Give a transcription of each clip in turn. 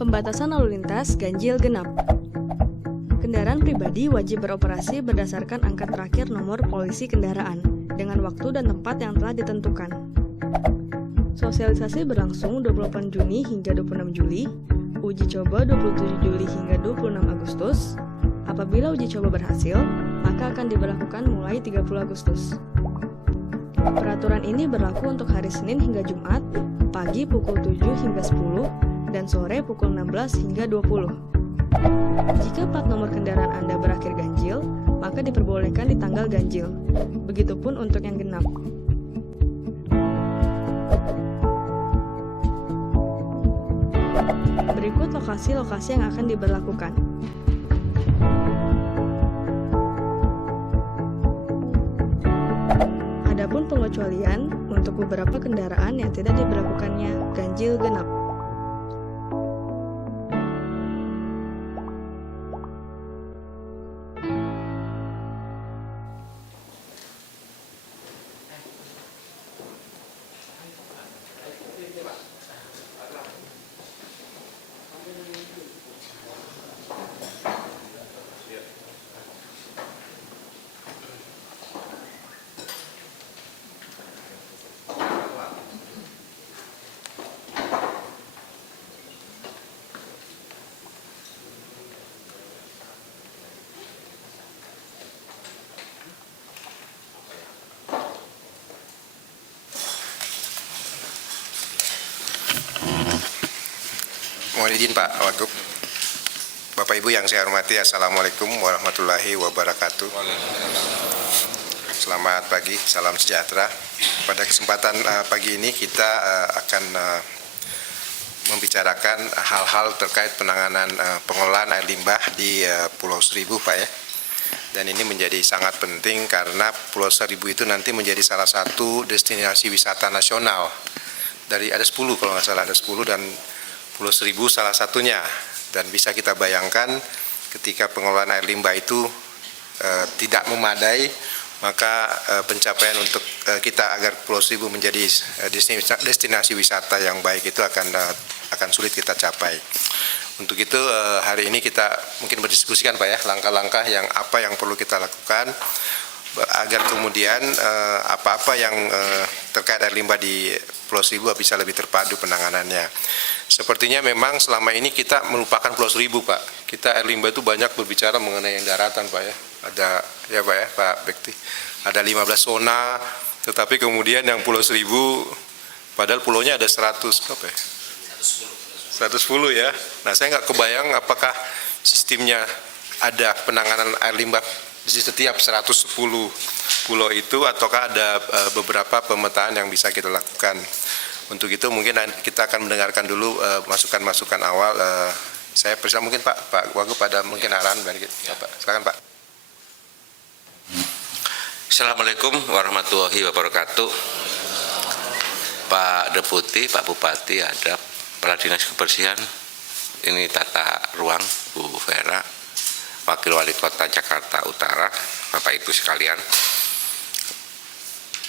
Pembatasan lalu lintas ganjil genap. Kendaraan pribadi wajib beroperasi berdasarkan angka terakhir nomor polisi kendaraan dengan waktu dan tempat yang telah ditentukan. Sosialisasi berlangsung 28 Juni hingga 26 Juli, uji coba 27 Juli hingga 26 Agustus. Apabila uji coba berhasil, maka akan diberlakukan mulai 30 Agustus. Peraturan ini berlaku untuk hari Senin hingga Jumat, pagi pukul 7 hingga 10, dan sore pukul 16 hingga 20. Jika plat nomor kendaraan Anda berakhir ganjil, maka diperbolehkan di tanggal ganjil. Begitupun untuk yang genap. Berikut lokasi-lokasi yang akan diberlakukan. Adapun pengecualian untuk beberapa kendaraan yang tidak diberlakukannya ganjil genap. Mohon izin Pak Wagub. Bapak Ibu yang saya hormati, Assalamualaikum warahmatullahi wabarakatuh. Selamat pagi, salam sejahtera. Pada kesempatan pagi ini kita akan membicarakan hal-hal terkait penanganan pengelolaan air limbah di Pulau Seribu, Pak ya. Dan ini menjadi sangat penting karena Pulau Seribu itu nanti menjadi salah satu destinasi wisata nasional. Ada 10 kalau nggak salah, ada 10 dan Pulau Seribu salah satunya. Dan bisa kita bayangkan ketika pengelolaan air limbah itu tidak memadai, maka pencapaian untuk kita agar Pulau Seribu menjadi destinasi wisata yang baik itu akan sulit kita capai. Untuk itu hari ini kita mungkin berdiskusikan Pak ya, langkah-langkah apa yang perlu kita lakukan agar kemudian apa-apa yang terkait air limbah di Pulau Seribu bisa lebih terpadu penanganannya. Sepertinya memang selama ini kita melupakan Pulau Seribu Pak. Kita air limbah itu banyak berbicara mengenai yang daratan Pak ya. Ada ya Pak ya, Pak Bekti. Ada 15 zona, tetapi kemudian yang Pulau Seribu padahal pulaunya ada 100 apa ya? 110 ya. Nah, saya nggak kebayang apakah sistemnya ada penanganan air limbah di setiap 110 pulau itu ataukah ada beberapa pemetaan yang bisa kita lakukan. Untuk itu mungkin kita akan mendengarkan dulu masukan-masukan awal. Saya persilakan mungkin Pak Wagub pada mungkin arahan dari kita. Pak. Silakan Pak. Assalamualaikum warahmatullahi wabarakatuh. Pak Deputi, Pak Bupati, ada Kepala Dinas Kebersihan, ini tata ruang Bu Vera, Wakil Wali Kota Jakarta Utara, Bapak Ibu sekalian.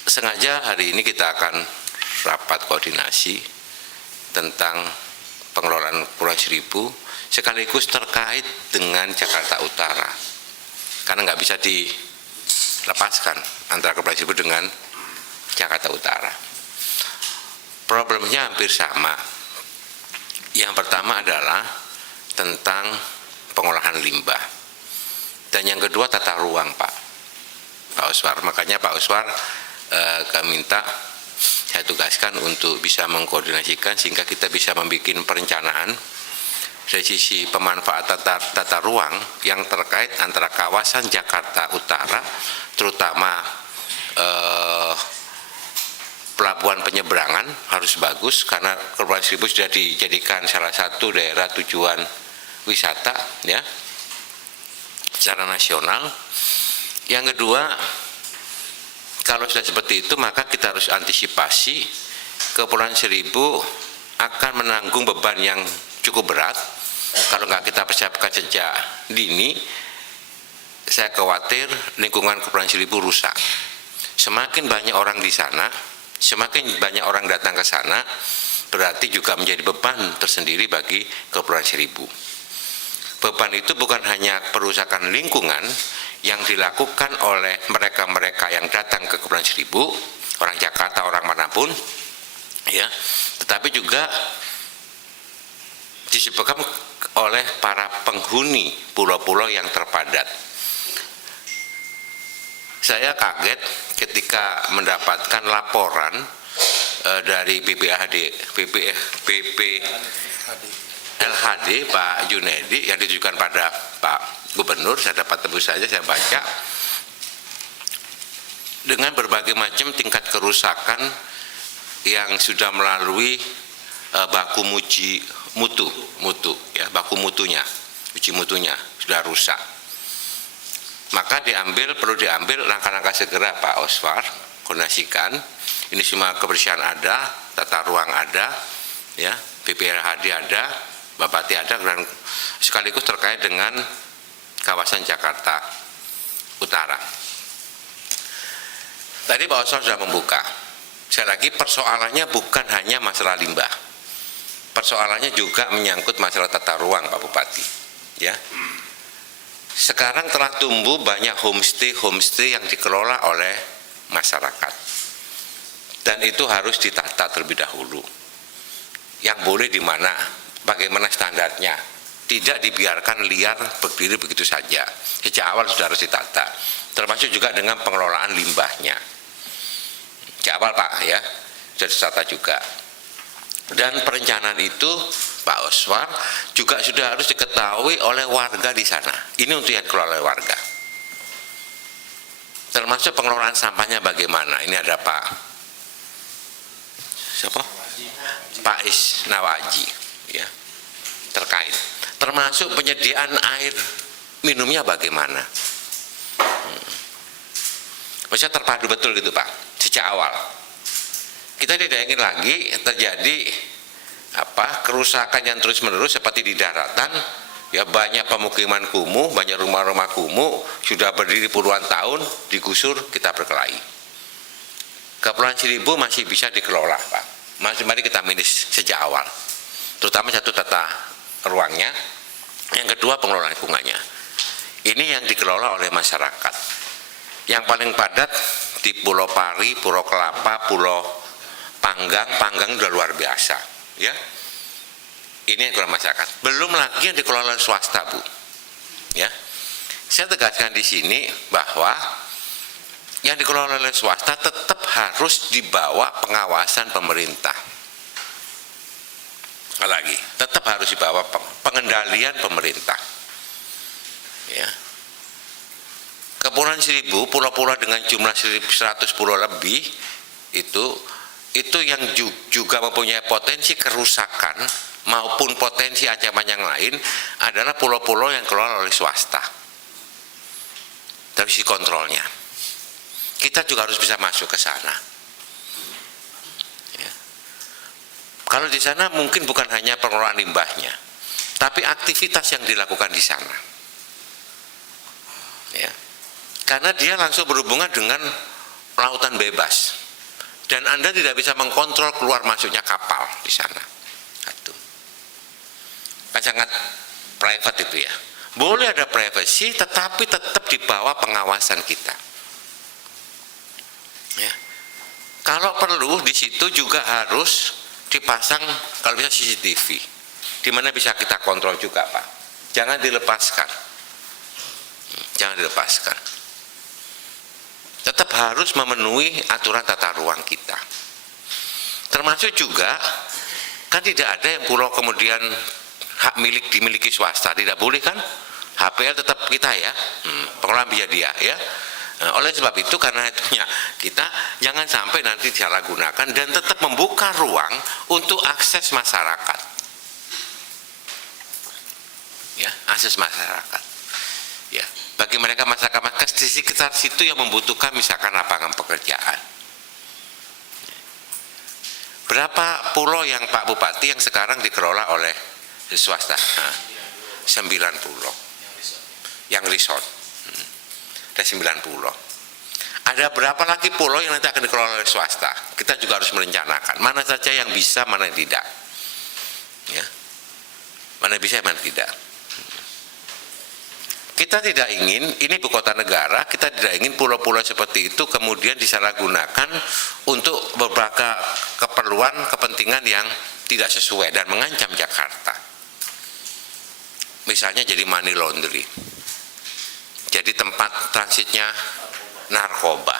Sengaja hari ini kita akan rapat koordinasi tentang pengelolaan Pulau Seribu sekaligus terkait dengan Jakarta Utara, karena nggak bisa dilepaskan antara Kepulauan Seribu dengan Jakarta Utara. Problemnya hampir sama. Yang pertama adalah tentang pengolahan limbah, dan yang kedua tata ruang Pak Uswar. Makanya Pak Uswar kami minta, saya tugaskan untuk bisa mengkoordinasikan sehingga kita bisa membuat perencanaan dari sisi pemanfaatan tata ruang yang terkait antara kawasan Jakarta Utara, terutama pelabuhan penyeberangan harus bagus karena Kepulauan Seribu sudah dijadikan salah satu daerah tujuan wisata ya secara nasional. Yang kedua, kalau sudah seperti itu maka kita harus antisipasi Kepulauan Seribu akan menanggung beban yang cukup berat kalau nggak kita persiapkan sejak dini. Saya khawatir lingkungan Kepulauan Seribu rusak. Semakin banyak orang di sana, semakin banyak orang datang ke sana, berarti juga menjadi beban tersendiri bagi Kepulauan Seribu. Beban itu bukan hanya perusakan lingkungan yang dilakukan oleh mereka-mereka yang datang ke Kepulauan Seribu, orang Jakarta, orang manapun, ya, tetapi juga disebabkan oleh para penghuni pulau-pulau yang terpadat. Saya kaget ketika mendapatkan laporan dari BPLHD Pak Junedi yang ditujukan pada Pak Gubernur. Saya dapat tembus saja, saya baca dengan berbagai macam tingkat kerusakan yang sudah melalui baku uji mutu ya, baku mutunya, uji mutunya sudah rusak. Maka perlu diambil langkah-langkah segera Pak Oswar, koordinasikan. Ini semua kebersihan ada, tata ruang ada, ya, BPLHD ada, Bapati ada, dan sekaligus terkait dengan kawasan Jakarta Utara. Tadi Pak Oswar sudah membuka. Sekali lagi persoalannya bukan hanya masalah limbah, persoalannya juga menyangkut masalah tata ruang Pak Bupati. Ya, sekarang telah tumbuh banyak homestay yang dikelola oleh masyarakat, dan itu harus ditata terlebih dahulu. Yang boleh di mana, bagaimana standarnya, tidak dibiarkan liar berdiri begitu saja. Sejak awal sudah harus ditata, termasuk juga dengan pengelolaan limbahnya. Sejak awal Pak ya, sudah ditata juga. Dan perencanaan itu Pak Oswar juga sudah harus diketahui oleh warga di sana. Ini untuk yang dikelola oleh warga. Termasuk pengelolaan sampahnya bagaimana. Ini ada Pak siapa? Pak Isnawaji ya, terkait. Termasuk penyediaan air minumnya bagaimana. Maksudnya terpadu betul gitu Pak, sejak awal. Kita tidak ingin lagi terjadi kerusakan yang terus-menerus seperti di daratan. Ya, banyak pemukiman kumuh, banyak rumah-rumah kumuh sudah berdiri puluhan tahun digusur, kita berkelahi. Kepulauan Seribu masih bisa dikelola Pak. Mari kita minus sejak awal. Terutama satu, tata ruangnya. Yang kedua, pengelolaan lingkungannya. Ini yang dikelola oleh masyarakat. Yang paling padat di Pulau Pari, Pulau Kelapa, Pulau Panggang sudah luar biasa, ya. Ini yang dikelola masyarakat. Belum lagi yang dikelola oleh swasta, Bu. Ya, saya tegaskan di sini bahwa yang dikelola oleh swasta tetap harus dibawa pengawasan pemerintah. Lagi, tetap harus dibawa pengendalian pemerintah. Ya. Kepulauan Seribu, pulau-pulau dengan jumlah 100 pulau lebih itu yang juga mempunyai potensi kerusakan maupun potensi ancaman yang lain adalah pulau-pulau yang dikelola oleh swasta. Dari sisi kontrolnya, kita juga harus bisa masuk ke sana. Ya. Kalau di sana mungkin bukan hanya pengelolaan limbahnya, tapi aktivitas yang dilakukan di sana. Ya. Karena dia langsung berhubungan dengan lautan bebas. Dan Anda tidak bisa mengkontrol keluar masuknya kapal di sana. Aduh. Kan sangat private itu ya. Boleh ada privasi, tetapi tetap di bawah pengawasan kita. Ya. Kalau perlu di situ juga harus dipasang kalau bisa CCTV, di mana bisa kita kontrol juga Pak. Jangan dilepaskan. Jangan dilepaskan. Tetap harus memenuhi aturan tata ruang kita. Termasuk juga kan tidak ada yang pulau kemudian hak milik dimiliki swasta, tidak boleh kan? HPL tetap kita ya, pengelolaan biaya dia ya. Nah, oleh sebab itu karena itunya kita jangan sampai nanti disalahgunakan dan tetap membuka ruang untuk akses masyarakat. Ya, akses masyarakat. Ya, bagi mereka masyarakat di sekitar situ yang membutuhkan misalkan lapangan pekerjaan. Berapa pulau yang Pak Bupati yang sekarang dikelola oleh swasta? 9 pulau. Yang resort. Ada 9 pulau. Ada berapa lagi pulau yang nanti akan dikelola oleh swasta? kita juga harus merencanakan mana saja yang bisa, mana yang tidak. Ya. Mana bisa, mana tidak. Kita tidak ingin, ini ibu kota negara, kita tidak ingin pulau-pulau seperti itu kemudian disalahgunakan untuk beberapa keperluan, kepentingan yang tidak sesuai dan mengancam Jakarta. Misalnya jadi money laundry, jadi tempat transitnya narkoba.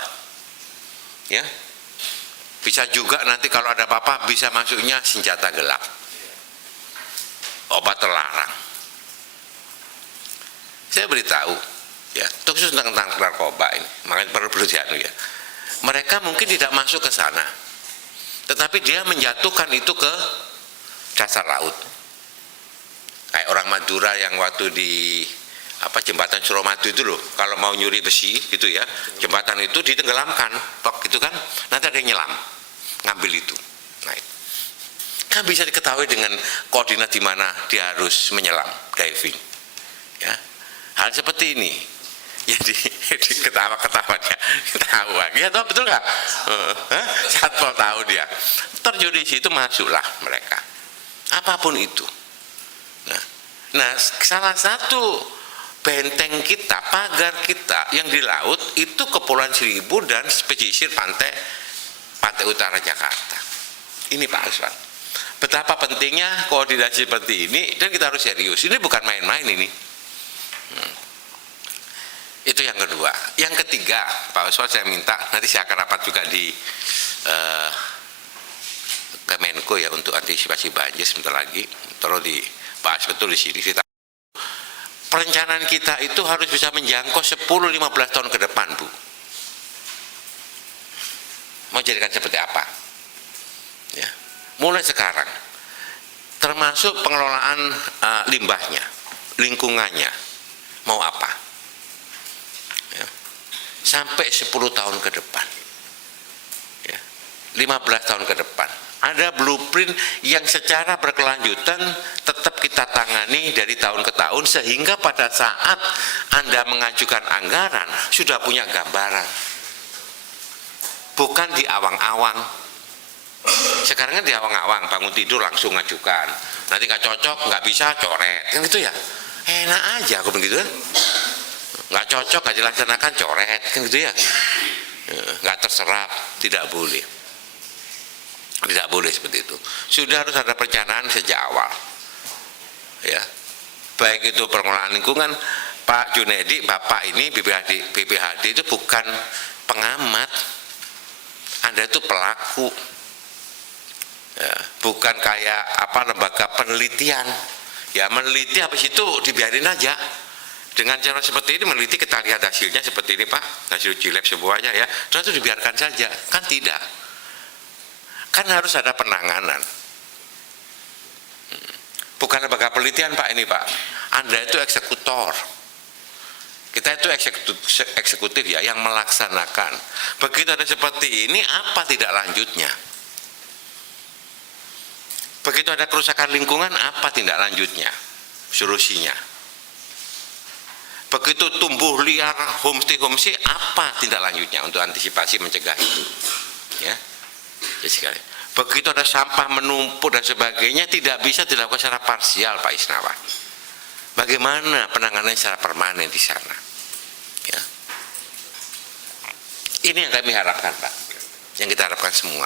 Ya. Bisa juga nanti kalau ada apa-apa bisa masuknya senjata gelap, obat terlarang. Saya beritahu, ya, khusus tentang narkoba ini, makanya perlu dianu ya. Mereka mungkin tidak masuk ke sana, tetapi dia menjatuhkan itu ke dasar laut. Kayak orang Madura yang waktu di jembatan Suramadu itu loh, kalau mau nyuri besi gitu ya, jembatan itu ditenggelamkan, tok gitu kan, nanti ada yang nyelam, ngambil itu. Nah, kan bisa diketahui dengan koordinat di mana dia harus menyelam, diving, ya. Hal seperti ini, jadi ketawa-ketawa dia, ketawa, ya toh betul nggak? Satpol tahu dia, terjun di situ masuklah mereka, apapun itu. Nah, salah satu benteng kita, pagar kita yang di laut itu Kepulauan Seribu dan pesisir pantai utara Jakarta. Ini Pak Aswan. Betapa pentingnya koordinasi seperti ini dan kita harus serius. Ini bukan main-main ini. Itu yang kedua. Yang ketiga, Pak Aswan saya minta nanti saya akan rapat juga di Kemenko ya untuk antisipasi banjir sebentar lagi. Terus dibahas betul di sini. Perencanaan kita itu harus bisa menjangkau 10-15 tahun ke depan, Bu. Mau jadikan seperti apa? Ya. Mulai sekarang, termasuk pengelolaan limbahnya, lingkungannya, mau apa? Ya. Sampai 10 tahun ke depan, ya. 15 tahun ke depan. Ada blueprint yang secara berkelanjutan tetap kita tangani dari tahun ke tahun sehingga pada saat Anda mengajukan anggaran sudah punya gambaran. Bukan di awang-awang. Sekarang kan di awang-awang, bangun tidur langsung ngajukan. Nanti nggak cocok, nggak bisa, coret. Kan gitu ya. Enak aja aku begitu kan. Nggak cocok, nggak dilaksanakan, coret. Kan gitu ya. Nggak terserap, tidak boleh. Tidak boleh seperti itu. Sudah harus ada perencanaan sejak awal. Ya. Baik itu pengelolaan lingkungan, Pak Junedi, Bapak ini BPHD itu bukan pengamat. Anda itu pelaku. Ya, bukan kayak lembaga penelitian. Ya, meneliti habis itu dibiarin aja. Dengan cara seperti ini meneliti, kita lihat hasilnya seperti ini Pak, hasil G-Lab semuanya ya. Terus itu dibiarkan saja. Kan tidak. Kan harus ada penanganan. Bukan lembaga penelitian Pak ini Pak. Anda itu eksekutor. Kita itu eksekutif ya, yang melaksanakan. Begitu ada seperti ini, apa tidak lanjutnya? Begitu ada kerusakan lingkungan, apa tindak lanjutnya? Solusinya. Begitu tumbuh liar homestay, apa tindak lanjutnya untuk antisipasi mencegah itu? Ya. Sekali. Begitu ada sampah menumpuk dan sebagainya tidak bisa dilakukan secara parsial Pak Isnawa. Bagaimana penanganannya secara permanen di sana? Ya. Ini yang kami harapkan Pak, yang kita harapkan semua.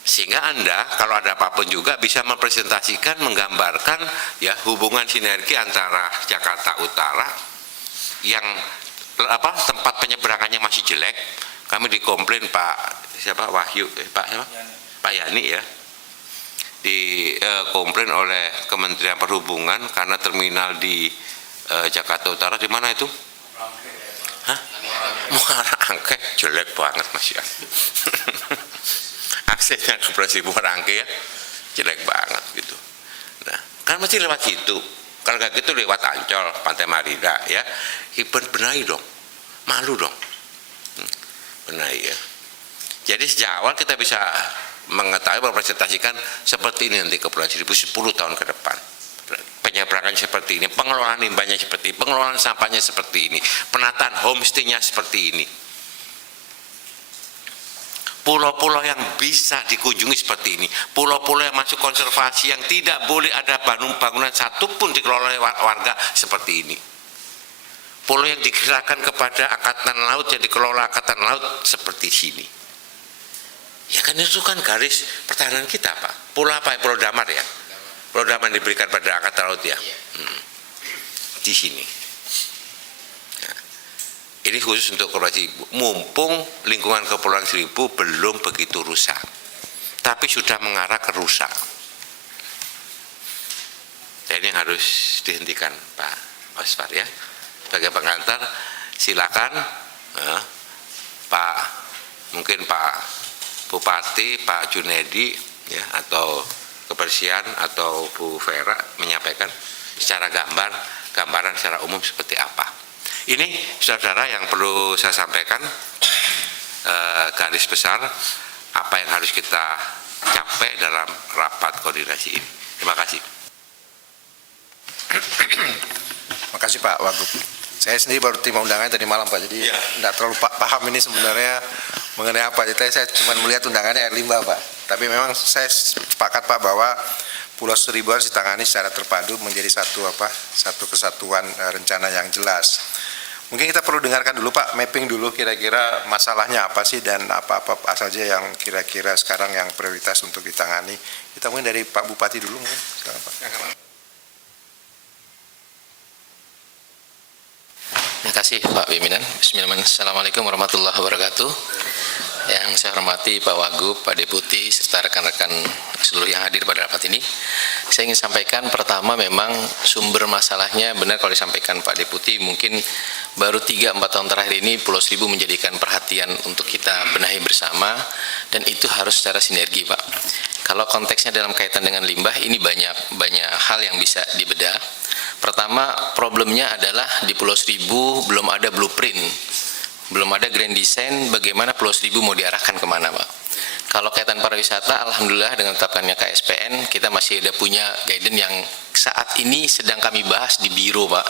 Sehingga Anda kalau ada apapun juga bisa mempresentasikan, menggambarkan ya hubungan sinergi antara Jakarta Utara yang tempat penyeberangannya masih jelek. Kami dikomplain Pak Wahyu, Pak Yani ya, dikomplain oleh Kementerian Perhubungan karena terminal di Jakarta Utara di mana itu? Muara Angke, jelek banget Mas ya. Aksesnya ke Operasi Muara Angke ya, jelek banget gitu. Nah, kan mesti lewat situ. Kalau nggak gitu lewat Ancol, Pantai Marina ya. Benahi dong, malu dong. Benahi ya. Jadi sejak awal kita bisa mengetahui, mempresentasikan seperti ini nanti Kepulauan Seribu 10 tahun ke depan. Penyeberangan seperti ini, pengelolaan limbahnya seperti ini, pengelolaan sampahnya seperti ini, penataan homestay-nya seperti ini. Pulau-pulau yang bisa dikunjungi seperti ini, pulau-pulau yang masuk konservasi yang tidak boleh ada bangunan satupun dikelola oleh warga seperti ini. Pulau yang diserahkan kepada Angkatan Laut, yang dikelola Angkatan Laut seperti sini. Ya kan itu kan garis pertahanan kita, Pak. Pulau apa? Pulau Damar ya? Pulau Damar diberikan pada Angkatan Laut ya? Di sini. Ini khusus untuk Kepulauan Seribu. Mumpung lingkungan Kepulauan Seribu belum begitu rusak, tapi sudah mengarah ke rusak. Dan ini harus dihentikan, Pak Osvar ya. Sebagai pengantar, silakan mungkin Pak Bupati, Pak Junedi ya, atau Kebersihan atau Bu Vera menyampaikan secara gambaran secara umum seperti apa. Ini saudara yang perlu saya sampaikan, garis besar apa yang harus kita capai dalam rapat koordinasi ini. Terima kasih. Terima kasih Pak Wagub. Saya sendiri baru terima undangan tadi malam Pak, jadi tidak terlalu paham ini sebenarnya mengenai apa. Jadi saya cuma melihat undangannya air limbah Pak. Tapi memang saya sepakat Pak bahwa Pulau Seribu harus ditangani secara terpadu menjadi satu kesatuan rencana yang jelas. Mungkin kita perlu dengarkan dulu Pak, mapping dulu kira-kira masalahnya apa sih dan apa-apa saja yang kira-kira sekarang yang prioritas untuk ditangani. Kita mungkin dari Pak Bupati dulu mungkin. Silakan, Pak. Terima kasih Pak Pimpinan. Bismillahirrahmanirrahim. Assalamualaikum warahmatullahi wabarakatuh. Yang saya hormati Pak Wagub, Pak Deputi, serta rekan-rekan seluruh yang hadir pada rapat ini. Saya ingin sampaikan pertama memang sumber masalahnya benar kalau disampaikan Pak Deputi, mungkin baru 3-4 tahun terakhir ini Pulau Seribu menjadikan perhatian untuk kita benahi bersama, dan itu harus secara sinergi Pak. Kalau konteksnya dalam kaitan dengan limbah, ini banyak hal yang bisa dibedah. Pertama, problemnya adalah di Pulau Seribu belum ada blueprint, belum ada grand design bagaimana Pulau Seribu mau diarahkan kemana Pak. Kalau kaitan pariwisata, alhamdulillah dengan tetapkannya KSPN, kita masih ada punya guidance yang saat ini sedang kami bahas di Biro Pak,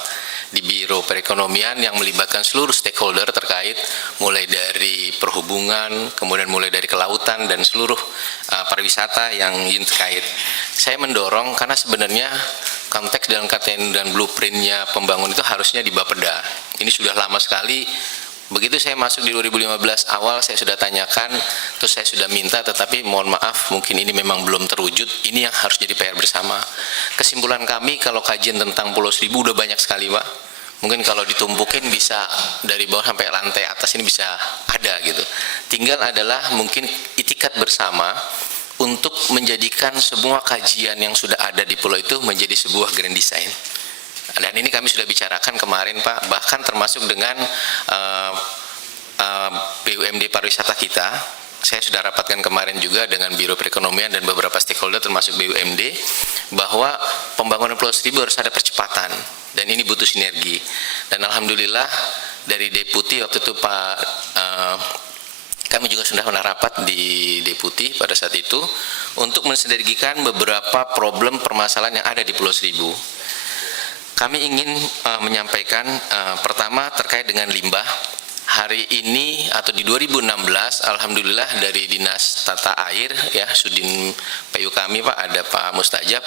di Biro Perekonomian yang melibatkan seluruh stakeholder terkait, mulai dari perhubungan, kemudian mulai dari kelautan dan seluruh pariwisata yang terkait. Saya mendorong karena sebenarnya konteks dalam kaitan dan blueprintnya pembangunan itu harusnya di Bapeda. Ini sudah lama sekali. Begitu saya masuk di 2015 awal, saya sudah tanyakan, terus saya sudah minta, tetapi mohon maaf, mungkin ini memang belum terwujud. Ini yang harus jadi PR bersama. Kesimpulan kami, kalau kajian tentang Pulau Seribu udah banyak sekali Pak. Mungkin kalau ditumpukin bisa dari bawah sampai lantai atas ini bisa ada gitu. Tinggal adalah mungkin itikat bersama untuk menjadikan semua kajian yang sudah ada di pulau itu menjadi sebuah grand design. Dan ini kami sudah bicarakan kemarin Pak, bahkan termasuk dengan BUMD pariwisata kita. Saya sudah rapatkan kemarin juga dengan Biro Perekonomian dan beberapa stakeholder termasuk BUMD, bahwa pembangunan Pulau Seribu harus ada percepatan dan ini butuh sinergi. Dan alhamdulillah dari Deputi waktu itu Pak, kami juga sudah rapat di Deputi pada saat itu untuk mensinergikan beberapa problem permasalahan yang ada di Pulau Seribu. Kami ingin menyampaikan pertama terkait dengan limbah. Hari ini atau di 2016, alhamdulillah dari Dinas Tata Air ya, Sudin PU kami Pak, ada Pak Mustajab,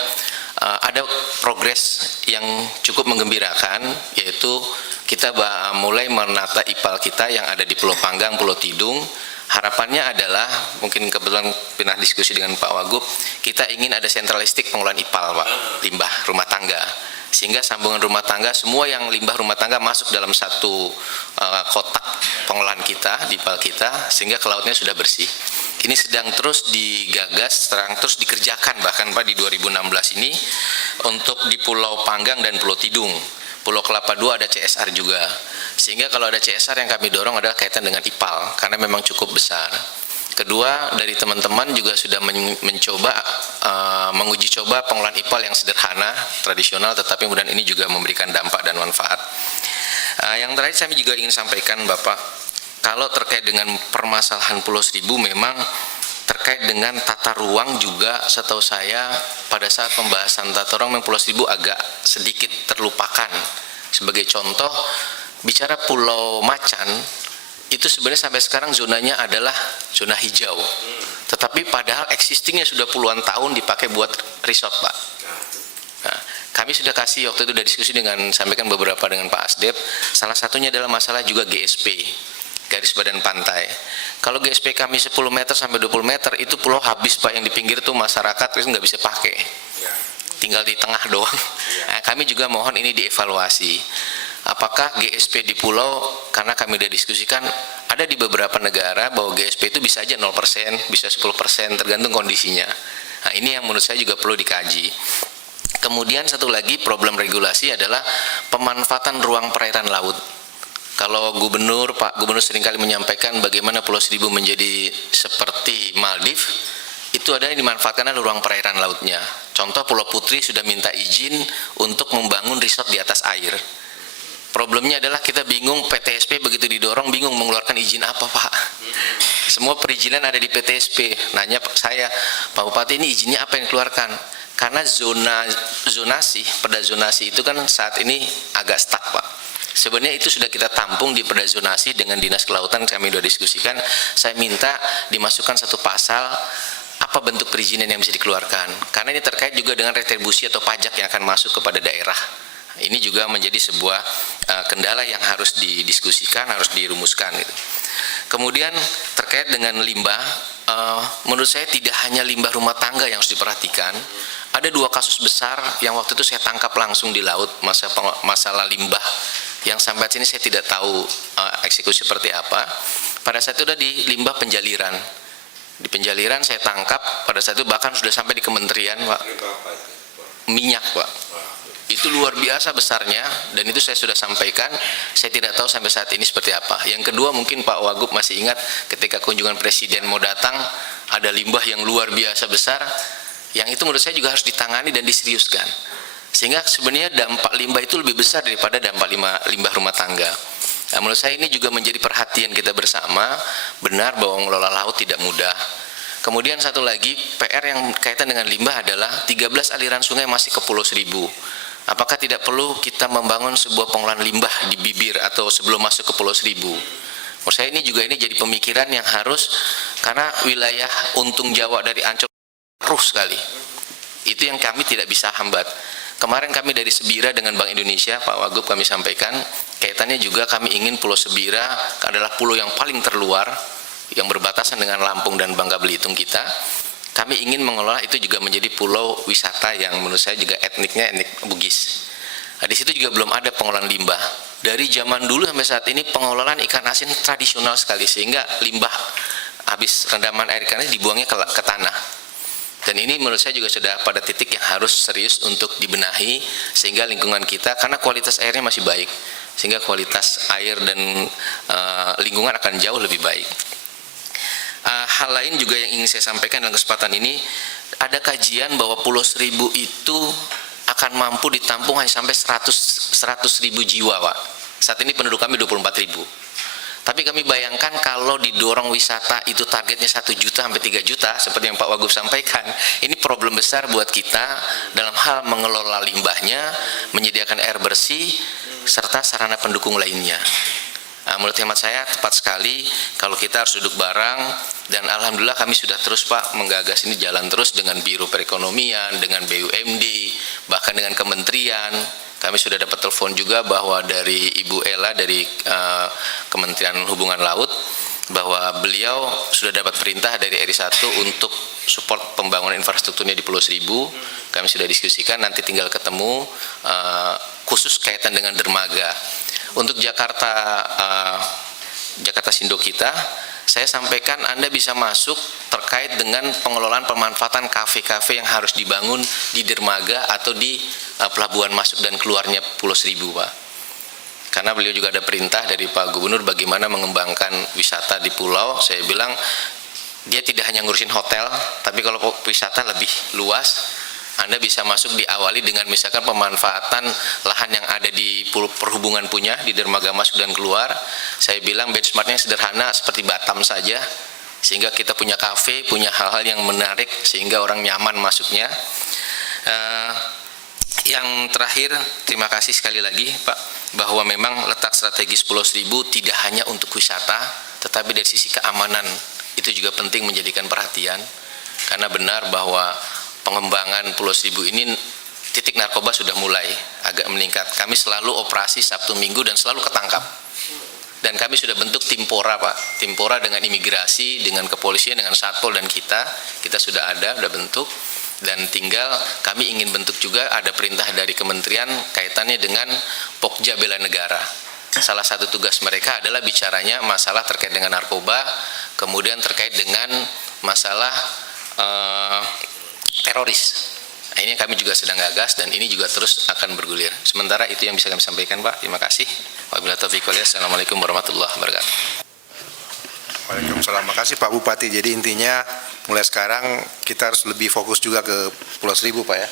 ada progres yang cukup menggembirakan, yaitu kita mulai menata IPAL kita yang ada di Pulau Panggang, Pulau Tidung. Harapannya adalah, mungkin kebetulan pernah diskusi dengan Pak Wagub, kita ingin ada sentralistik pengelolaan IPAL Pak, limbah rumah tangga. Sehingga sambungan rumah tangga, semua yang limbah rumah tangga masuk dalam satu kotak pengelolaan kita, di IPAL kita, sehingga ke lautnya sudah bersih. Ini sedang terus digagas, terus dikerjakan, bahkan Pak di 2016 ini, untuk di Pulau Panggang dan Pulau Tidung. Pulau Kelapa II ada CSR juga. Sehingga kalau ada CSR yang kami dorong adalah kaitan dengan IPAL, karena memang cukup besar. Kedua, dari teman-teman juga sudah mencoba menguji coba pengelolaan IPAL yang sederhana, tradisional, tetapi kemudian ini juga memberikan dampak dan manfaat. Yang terakhir saya juga ingin sampaikan Bapak, kalau terkait dengan permasalahan Pulau Seribu, memang terkait dengan tata ruang juga setahu saya pada saat pembahasan tata ruang Pulau Seribu agak sedikit terlupakan. Sebagai contoh, bicara Pulau Macan, itu sebenarnya sampai sekarang zonanya adalah zona hijau. Tetapi padahal existingnya sudah puluhan tahun dipakai buat resort, Pak. Nah, kami sudah kasih waktu itu sudah diskusi sampaikan beberapa dengan Pak Asdep. Salah satunya adalah masalah juga GSP, garis badan pantai. Kalau GSP kami 10 meter sampai 20 meter itu pulau habis, Pak, yang di pinggir itu masyarakat itu nggak bisa pakai. Tinggal di tengah doang. Nah, kami juga mohon ini dievaluasi. Apakah GSP di pulau, karena kami sudah diskusikan, ada di beberapa negara bahwa GSP itu bisa aja 0%, bisa 10%, tergantung kondisinya. Nah, ini yang menurut saya juga perlu dikaji. Kemudian satu lagi problem regulasi adalah pemanfaatan ruang perairan laut. Kalau Pak Gubernur seringkali menyampaikan bagaimana Pulau Seribu menjadi seperti Maldives, itu ada yang dimanfaatkan adalah ruang perairan lautnya. Contoh Pulau Putri sudah minta izin untuk membangun resort di atas air. Problemnya adalah kita bingung, PTSP begitu didorong bingung mengeluarkan izin apa, Pak. Semua perizinan ada di PTSP. Nanya saya, Pak Bupati, ini izinnya apa yang dikeluarkan? Karena perda zonasi itu kan saat ini agak stuck, Pak. Sebenarnya itu sudah kita tampung di perda zonasi dengan Dinas Kelautan, kami sudah diskusikan. Saya minta dimasukkan satu pasal apa bentuk perizinan yang bisa dikeluarkan. Karena ini terkait juga dengan retribusi atau pajak yang akan masuk kepada daerah. Ini juga menjadi sebuah kendala yang harus didiskusikan, harus dirumuskan gitu. Kemudian terkait dengan limbah, menurut saya tidak hanya limbah rumah tangga yang harus diperhatikan. Ada 2 kasus besar yang waktu itu saya tangkap langsung di laut, masalah limbah yang sampai sini saya tidak tahu eksekusi seperti apa. Pada saat itu ada di limbah penjaliran. Di penjaliran saya tangkap pada saat itu bahkan sudah sampai di kementerian, Pak. Minyak, Pak. Itu luar biasa besarnya, dan itu saya sudah sampaikan. Saya tidak tahu sampai saat ini seperti apa. Yang kedua, mungkin Pak Wagub masih ingat ketika kunjungan Presiden mau datang, ada limbah yang luar biasa besar, yang itu menurut saya juga harus ditangani dan diseriuskan. Sehingga sebenarnya dampak limbah itu lebih besar daripada dampak limbah rumah tangga. Nah, menurut saya ini juga menjadi perhatian kita bersama. Benar bahwa mengelola laut tidak mudah. Kemudian satu lagi, PR yang kaitan dengan limbah adalah 13 aliran sungai masih ke Pulau Seribu. Apakah tidak perlu kita membangun sebuah pengolahan limbah di bibir atau sebelum masuk ke Pulau Seribu? Menurut saya ini jadi pemikiran yang harus, karena wilayah untung Jawa dari Ancol terus sekali. Itu yang kami tidak bisa hambat. Kemarin kami dari Sebira dengan Bank Indonesia, Pak Wagub, kami sampaikan, kaitannya juga kami ingin Pulau Sebira adalah pulau yang paling terluar, yang berbatasan dengan Lampung dan Bangka Belitung kita. Kami ingin mengelola itu juga menjadi pulau wisata yang menurut saya juga etnik Bugis. Nah, di situ juga belum ada pengolahan limbah. Dari zaman dulu sampai saat ini pengelolaan ikan asin tradisional sekali, sehingga limbah habis rendaman air ikan dibuangnya ke tanah. Dan ini menurut saya juga sudah pada titik yang harus serius untuk dibenahi, sehingga lingkungan kita, karena kualitas airnya masih baik, sehingga kualitas air dan lingkungan akan jauh lebih baik. Hal lain juga yang ingin saya sampaikan dalam kesempatan ini, ada kajian bahwa Pulau Seribu itu akan mampu ditampung hanya sampai 100.000 jiwa, Pak. Saat ini penduduk kami 24.000. Tapi kami bayangkan kalau didorong wisata itu targetnya 1 juta sampai 3 juta, seperti yang Pak Wagub sampaikan, ini problem besar buat kita dalam hal mengelola limbahnya, menyediakan air bersih, serta sarana pendukung lainnya. Nah, menurut hemat saya tepat sekali kalau kita harus duduk bareng, dan alhamdulillah kami sudah terus, Pak, menggagas ini jalan terus dengan Biro Perekonomian, dengan BUMD, bahkan dengan kementerian. Kami sudah dapat telepon juga bahwa dari Ibu Ella dari Kementerian Hubungan Laut, bahwa beliau sudah dapat perintah dari RI 1 untuk support pembangunan infrastrukturnya di Pulau Seribu. Kami sudah diskusikan, nanti tinggal ketemu khusus kaitan dengan dermaga. Untuk Jakarta Sindo kita, saya sampaikan Anda bisa masuk terkait dengan pengelolaan pemanfaatan kafe-kafe yang harus dibangun di dermaga atau di pelabuhan masuk dan keluarnya Pulau Seribu, Pak. Karena beliau juga ada perintah dari Pak Gubernur bagaimana mengembangkan wisata di pulau. Saya bilang dia tidak hanya ngurusin hotel, tapi kalau wisata lebih luas. Anda bisa masuk diawali dengan misalkan pemanfaatan lahan yang ada di perhubungan punya di dermaga masuk dan keluar. Saya bilang benchmarknya sederhana seperti Batam saja, sehingga kita punya kafe, punya hal-hal yang menarik sehingga orang nyaman masuknya. Yang terakhir, terima kasih sekali lagi, Pak, bahwa memang letak strategis Pulau Seribu tidak hanya untuk wisata, tetapi dari sisi keamanan itu juga penting menjadikan perhatian, karena benar bahwa pengembangan Pulau Seribu ini titik narkoba sudah mulai agak meningkat. Kami selalu operasi Sabtu Minggu dan selalu ketangkap. Dan kami sudah bentuk Timpora, Pak. Timpora dengan imigrasi, dengan kepolisian, dengan Satpol dan kita sudah ada, sudah bentuk. Dan tinggal kami ingin bentuk juga ada perintah dari kementerian kaitannya dengan Pokja Bela Negara. Salah satu tugas mereka adalah bicaranya masalah terkait dengan narkoba, kemudian terkait dengan masalah teroris. Nah, ini kami juga sedang gagas dan ini juga terus akan bergulir. Sementara itu yang bisa kami sampaikan, Pak. Terima kasih. Wabillahi taufiq wal hidayah. Assalamualaikum warahmatullahi wabarakatuh. Waalaikumsalam. Makasih Pak Bupati. Jadi intinya mulai sekarang kita harus lebih fokus juga ke Pulau Seribu, Pak ya.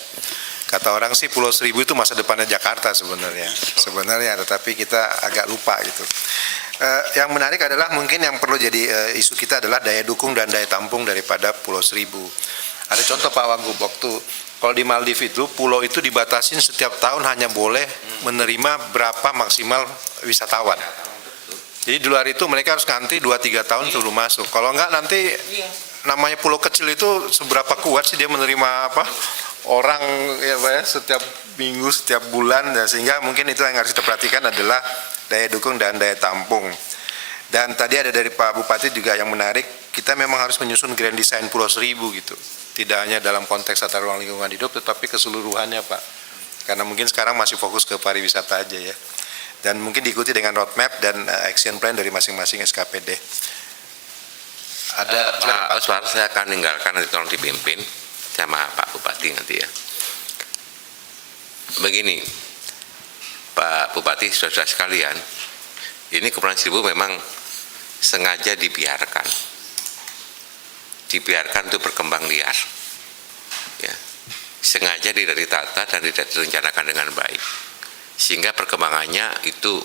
Kata orang sih Pulau Seribu itu masa depannya Jakarta sebenarnya, tetapi kita agak lupa gitu. Yang menarik adalah mungkin yang perlu jadi isu kita adalah daya dukung dan daya tampung daripada Pulau Seribu. Ada contoh Pak Wagub, waktu kalau di Maldives itu pulau itu dibatasin setiap tahun hanya boleh menerima berapa maksimal wisatawan. Jadi di luar itu mereka harus ngantri 2-3 tahun sebelum masuk. Kalau enggak nanti namanya pulau kecil itu seberapa kuat sih dia menerima orang ya Pak ya, setiap minggu, setiap bulan, dan sehingga mungkin itu yang harus kita perhatikan adalah daya dukung dan daya tampung. Dan tadi ada dari Pak Bupati juga yang menarik, kita memang harus menyusun grand design Pulau Seribu gitu. Tidak hanya dalam konteks tata ruang lingkungan hidup, tetapi keseluruhannya Pak. Karena mungkin sekarang masih fokus ke pariwisata aja ya. Dan mungkin diikuti dengan roadmap dan action plan dari masing-masing SKPD. Ada Pak, saya akan meninggalkan, nanti tolong dipimpin sama Pak Bupati nanti ya. Begini, Pak Bupati, saudara sekalian, ini Kepulauan Seribu memang sengaja dibiarkan untuk berkembang liar, ya. Sengaja tidak ditata dan tidak direncanakan dengan baik, sehingga perkembangannya itu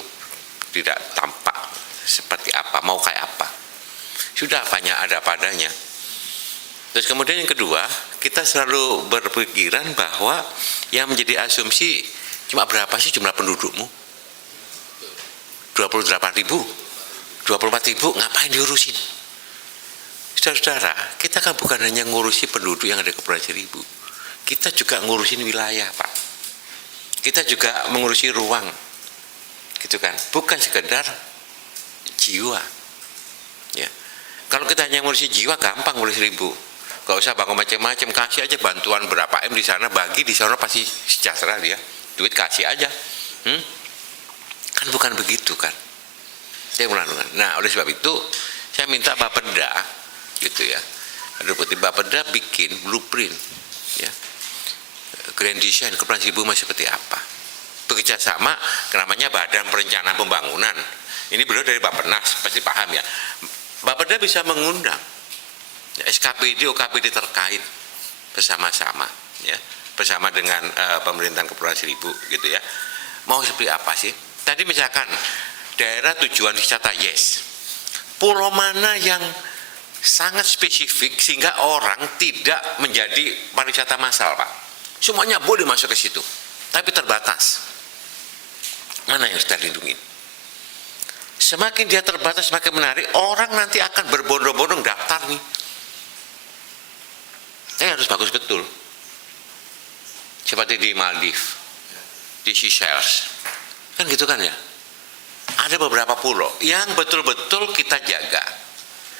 tidak tampak seperti apa, mau kayak apa. Sudah banyak ada padanya. Terus kemudian yang kedua, kita selalu berpikiran bahwa yang menjadi asumsi cuma berapa sih jumlah pendudukmu? 28.000, 24.000, ngapain diurusin? Saudara-saudara, kita kan bukan hanya ngurusi penduduk yang ada di Kepulauan Seribu, kita juga ngurusin wilayah, Pak. Kita juga mengurusi ruang, gitu kan? Bukan sekedar jiwa. Ya. Kalau kita hanya ngurusi jiwa, gampang ngurus Seribu. Gak usah bangun macam-macam, kasih aja bantuan berapa M di sana, bagi di sana pasti sejahtera dia. Duit kasih aja. Kan bukan begitu kan. Nah, oleh sebab itu saya minta Bapeda gitu ya. Bapeda bikin blueprint ya. Grand design Kepulauan Seribu masih seperti apa. Bekerja sama namanya Badan Perencanaan Pembangunan. Ini beliau dari Bappenas, pasti paham ya. Bapeda bisa mengundang SKPD, OKPD terkait bersama-sama, ya, bersama dengan pemerintahan Kepulauan Seribu, gitu ya. Mau seperti apa sih? Tadi misalkan daerah tujuan wisata, yes. Pulau mana yang sangat spesifik sehingga orang tidak menjadi pariwisata massal, Pak? Semuanya boleh masuk ke situ, tapi terbatas. Mana yang kita lindungi? Semakin dia terbatas, semakin menarik. Orang nanti akan berbondong-bondong daftar nih. Harus bagus betul. Seperti di Maldives, di Seychelles, kan gitu kan ya. Ada beberapa pulau yang betul-betul kita jaga.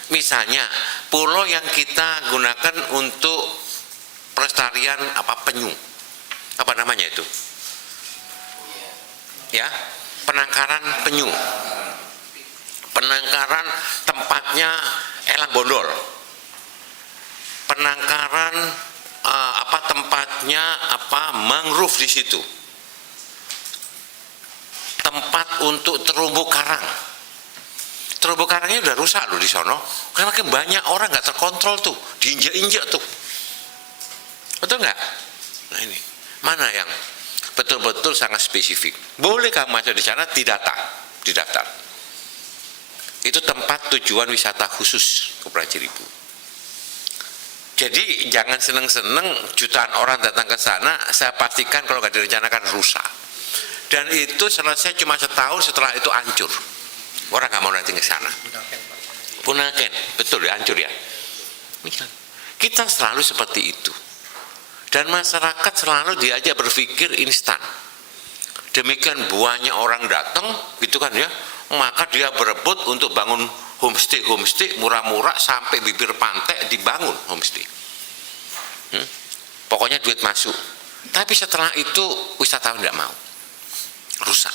Misalnya pulau yang kita gunakan untuk pelestarian penyu, apa namanya itu? Ya, penangkaran penyu, penangkaran tempatnya elang bondol, penangkaran tempatnya mangrove di situ, tempat untuk terumbu karang. Terumbu karangnya udah rusak loh di sono, karena makin banyak orang nggak terkontrol tuh, diinjak-injak tuh, betul nggak? Nah ini mana yang betul-betul sangat spesifik? Boleh kamu masuk di sana, didaftar. Itu tempat tujuan wisata khusus Kepulauan Seribu. Jadi jangan seneng-seneng jutaan orang datang ke sana, saya pastikan kalau nggak direncanakan rusak. Dan itu selesai cuma setahun, setelah itu hancur. Orang nggak mau nanti ke sana. Bunaken, betul ya, hancur ya. Kita selalu seperti itu. Dan masyarakat selalu diajak berpikir instan. Demikian banyak orang datang, gitu kan ya, maka dia berebut untuk bangun homestay murah-murah sampai bibir pantai dibangun homestay. Pokoknya duit masuk. Tapi setelah itu wisatawan tidak mau, rusak.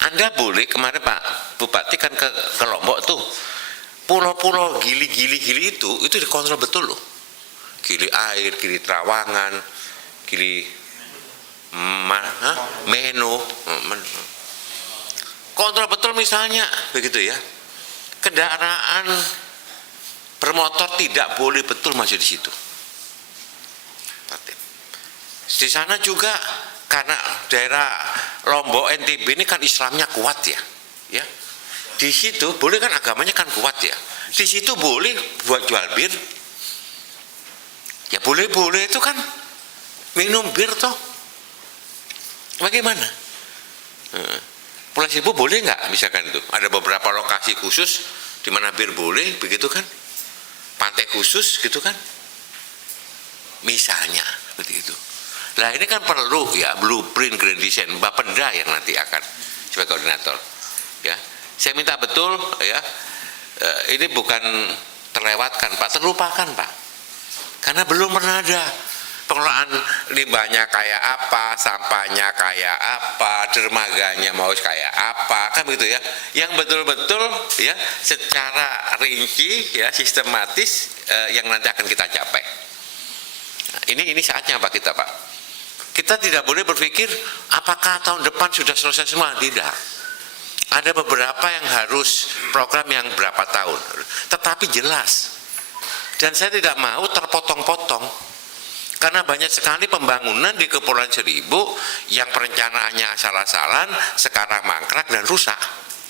Anda boleh, kemarin Pak Bupati kan ke Lombok tuh, pulau-pulau gili itu dikontrol betul loh. Gili air, gili Trawangan, gili Meno, kontrol betul misalnya begitu ya. Kendaraan bermotor tidak boleh betul masuk di situ. Di sana juga karena daerah Lombok NTB ini kan Islamnya kuat ya. Di situ boleh kan, agamanya kan kuat ya. Di situ boleh buat jual bir. Ya boleh itu kan minum bir toh. Bagaimana? Pulau Seribu boleh nggak misalkan itu? Ada beberapa lokasi khusus di mana bir boleh, begitu kan? Pantai khusus gitu kan? Misalnya seperti itu. Nah ini kan perlu ya blueprint grand design Bapenda yang nanti akan sebagai koordinator. Ya, saya minta betul ya. Ini bukan terlewatkan Pak, terlupakan Pak. Karena belum pernah ada pengelolaan limbahnya kayak apa, sampahnya kayak apa, dermaganya mau kayak apa, kan begitu ya. Yang betul-betul ya secara rinci ya sistematis yang nanti akan kita capai. Nah, ini saatnya Pak kita Pak. Kita tidak boleh berpikir apakah tahun depan sudah selesai semua, tidak. Ada beberapa yang harus program yang berapa tahun, tetapi jelas. Dan saya tidak mau terpotong-potong. Karena banyak sekali pembangunan di Kepulauan Seribu yang perencanaannya salah-salah, sekarang mangkrak dan rusak.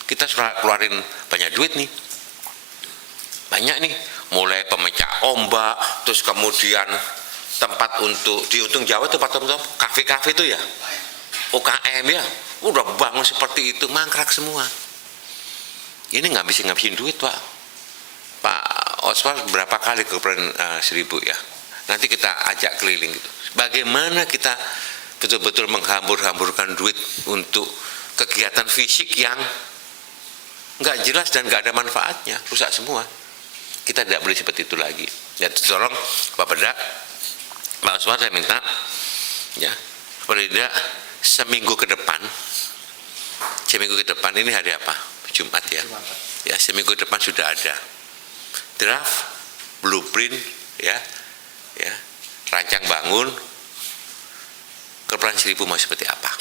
Kita sudah keluarin banyak duit nih. Banyak nih, mulai pemecah ombak, terus kemudian tempat untuk di Untung Jawa itu kafe-kafe itu ya, UKM ya, udah bangun seperti itu, mangkrak semua. Ini ngabisin duit Pak Oswald berapa kali ke Kepulauan Seribu ya. Nanti kita ajak keliling gitu. Bagaimana kita betul-betul menghambur-hamburkan duit untuk kegiatan fisik yang nggak jelas dan nggak ada manfaatnya, rusak semua. Kita tidak boleh seperti itu lagi. Ya tolong Pak Benda, Pak Oswald saya minta ya, paling tidak seminggu ke depan ini hari apa? Jumat ya. Ya seminggu depan sudah ada draft blueprint ya, rancang bangun Kepulauan Seribu mau seperti apa.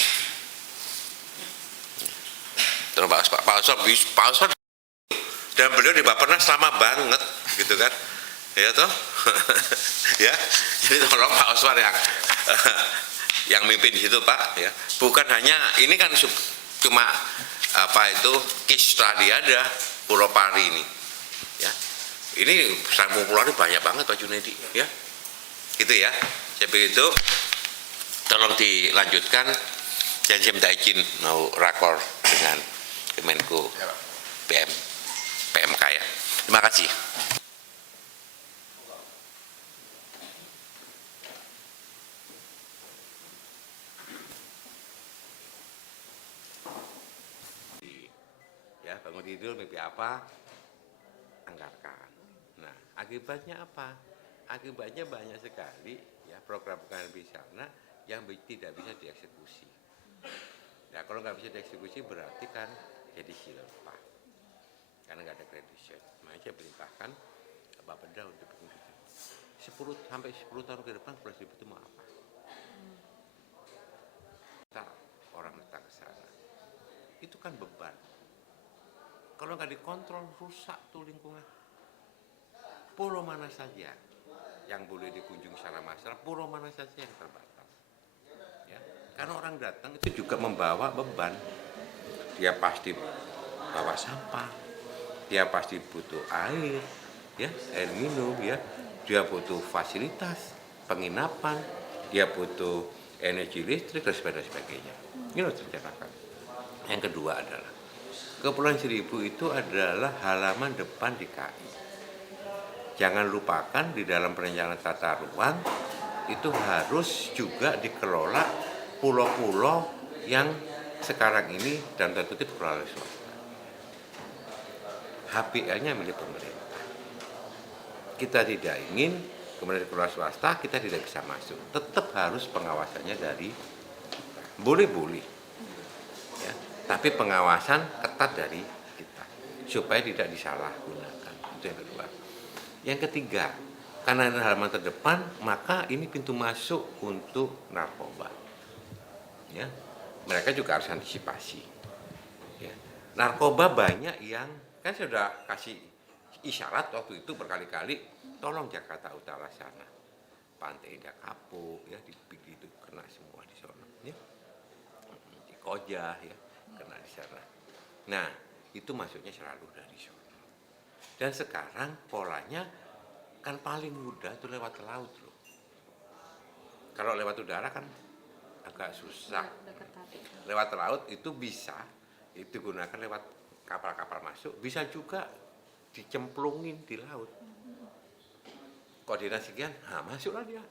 Terus Pak Oswald dan beliau di Bappenas lama banget gitu kan, ya toh. Ya, jadi tolong Pak Oswald yang mimpin di situ Pak ya. Bukan hanya ini kan cuma apa itu case study ada Pulau Pari ini ya. Ini sambung pulau ini banyak banget Pak Junedi ya. Gitu ya. Saya begitu tolong dilanjutkan dan saya minta izin mau rakor dengan Kemenko PMK ya. Terima kasih. Ya, bangun tidur mimpi apa? Anggarkan. Nah, akibatnya apa? Akibatnya banyak sekali ya program-program di sana yang tidak bisa dieksekusi. Nah, kalau nggak bisa dieksekusi berarti kan jadi silpa. Karena nggak ada kredit. Makanya saya perintahkan Pak Benda untuk bikin 10 tahun ke depan Pulau Seribu itu mau apa? Kita orang datang ke sana. Itu kan beban. Kalau nggak dikontrol rusak tuh lingkungan. Pulau mana saja yang boleh dikunjungi secara massal, pulau mana saja yang terbatas. Ya, karena orang datang itu juga membawa beban. Dia pasti bawa sampah, dia pasti butuh air, ya, air minum, ya, dia butuh fasilitas penginapan, dia butuh energi listrik dan sebagainya. Ini harus direncanakan. Yang kedua adalah Kepulauan Seribu itu adalah halaman depan DKI. Jangan lupakan di dalam perencanaan tata ruang itu harus juga dikelola pulau-pulau yang sekarang ini dalam tanda kutip pulau swasta. HPL-nya milik pemerintah. Kita tidak ingin kemudian pulau swasta kita tidak bisa masuk. Tetap harus pengawasannya dari boleh-boleh. Ya, tapi pengawasan ketat dari kita supaya tidak disalahgunakan. Itu yang kedua. Yang ketiga, karena ini halaman terdepan, maka ini pintu masuk untuk narkoba. Ya, mereka juga harus antisipasi. Ya. Narkoba banyak yang kan sudah kasih isyarat waktu itu berkali-kali, tolong Jakarta Utara sana, Pantai Indah Kapuk, ya di itu kena semua di sana. Ya. Di Koja ya kena di sana. Nah itu masuknya selalu dari sana. Dan sekarang polanya kan paling mudah itu lewat laut loh. Kalau lewat udara kan agak susah. Lewat laut itu bisa, itu gunakan lewat kapal-kapal masuk, bisa juga dicemplungin di laut. Koordinasi sekian, nah masuklah dia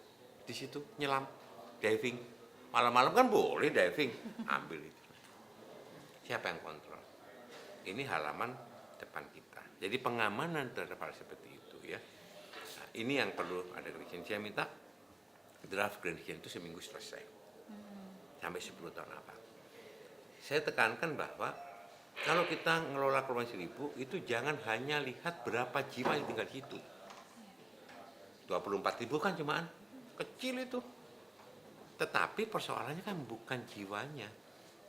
di situ nyelam, diving. Malam-malam kan boleh diving, ambil itu. Siapa yang kontrol? Ini halaman depan kita. Jadi pengamanan terhadap hal seperti itu ya. Nah, ini yang perlu ada Grand. Saya minta draft Grand itu seminggu selesai. Sampai 10 tahun apa. Saya tekankan bahwa kalau kita ngelola Kepulauan Seribu itu jangan hanya lihat berapa jiwa yang tinggal di situ. 24.000 kan cumaan kecil itu. Tetapi persoalannya kan bukan jiwanya,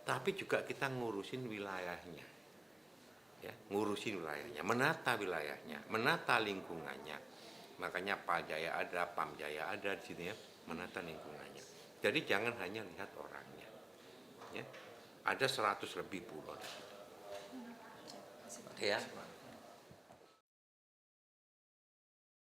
tapi juga kita ngurusin wilayahnya. Ya, ngurusin wilayahnya, menata wilayahnya, menata lingkungannya. Makanya Pajaya ada, Pamjaya ada di sini ya, menata lingkungannya. Jadi jangan hanya lihat orangnya. Ya. Ada 100 lebih pulau di situ. Ya.